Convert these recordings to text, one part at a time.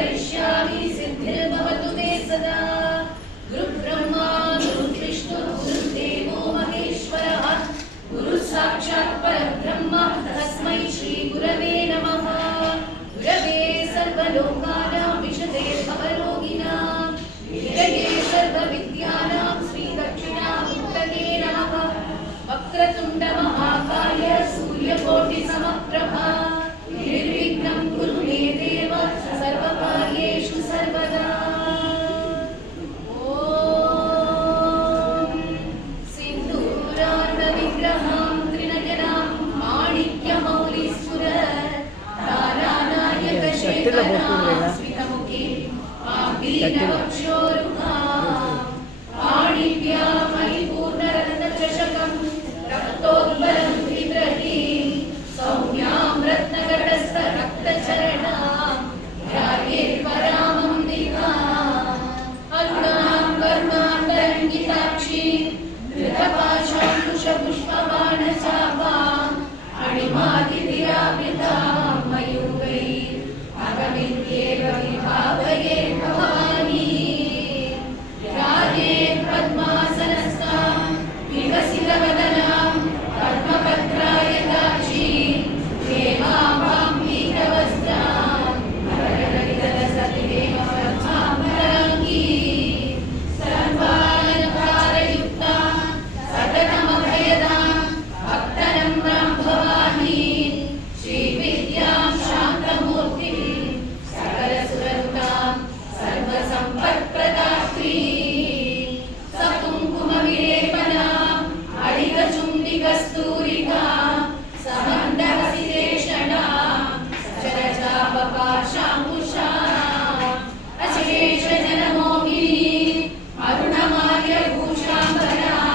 करिष्यामि सिद्धिर्भवतु मे सदा। गुरुब्रह्मा गुरुर्विष्णु गुरुर्देवो महेश्वरः गुरुः साक्षात् परब्रह्म तस्मै श्री गुरवे नमः। गुरवे सर्वलोकानां विशते भवरोगिणां निधये सर्वविद्यानां श्रीदक्षिणामूर्तये नमः। वक्रतुण्ड महाकाय सूर्यकोटिसमप्रभा निर्विघ्नं कुरु मे देव सर्वकार्येषु सर्वदा। ॐ सिन्दूरार्णविग्रहां त्रिनयनां माणिक्यमौलिस्फुरत्तारानायकशेखरां स्मितमुखीं पापीनवक्षोरुहां पाणिभ्यां मणिपूर्णरत्नचषकं रक्तोद्बलं बिभ्रतीं सौम्यां रत्नगटस्थरक्तचरणां ध्यायेत् परामम्बिकाम्। अरुणां करुणान्तरङ्गिताक्षीं धृतपाशाङ्कुशपुष्पबाणचापाम् अणिमादितिरावृतां मयूरैः अगमित्येव विभावये भवानी। ध्यायेत् पद्मासनस्थां विकसितवदनां पद्मपत्रायताक्षीं हेमाभां पीतवस्त्रां मरकतविकलसतिदेवपद्माम्बराङ्गीं सर्वालङ्कारयुक्तां सततमभयदां भक्तनम्रां भवानीं श्रीविद्यां शान्तमूर्तिं सकलसुरनुतां सर्वसम्पत्प्रदात्रीं सकुङ्कुमविलेपनां हरितचुम्बिकस्तूरिकां समन्दहसितेषणां सचरचापपाशाङ्कुशाम् अशेषजनमोहिनीं अरुणमाल्यभूषाम्बरां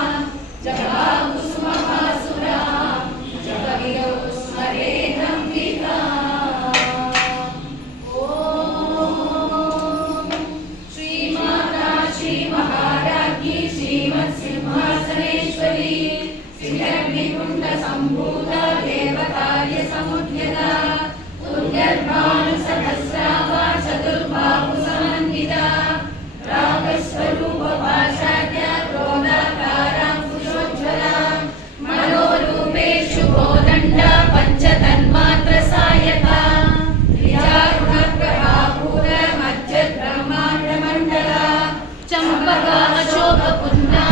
जपाकुसुमभासुरां जपविरौ स्मरेदम्बिकाम्। ॐ श्रीमाता श्रीमहाराज्ञी श्रीमत्सिंहासनेश्वरी श्रीलग्निकुण्डसम्भूता देवकार्यसमुद्यता पुण्यर्भानुसहस्रावा चतुर्बाहुसमन्विता रागस्वरूपपाशाढ्या क्रोधाकाराङ्कुशोज्ज्वला मनोरूपेषु कोदण्डा पञ्चतन्मात्रसायका त्रिजागुणप्रभापूर मध्यब्रह्माण्डमण्डला चम्पका अशोकपुन्ना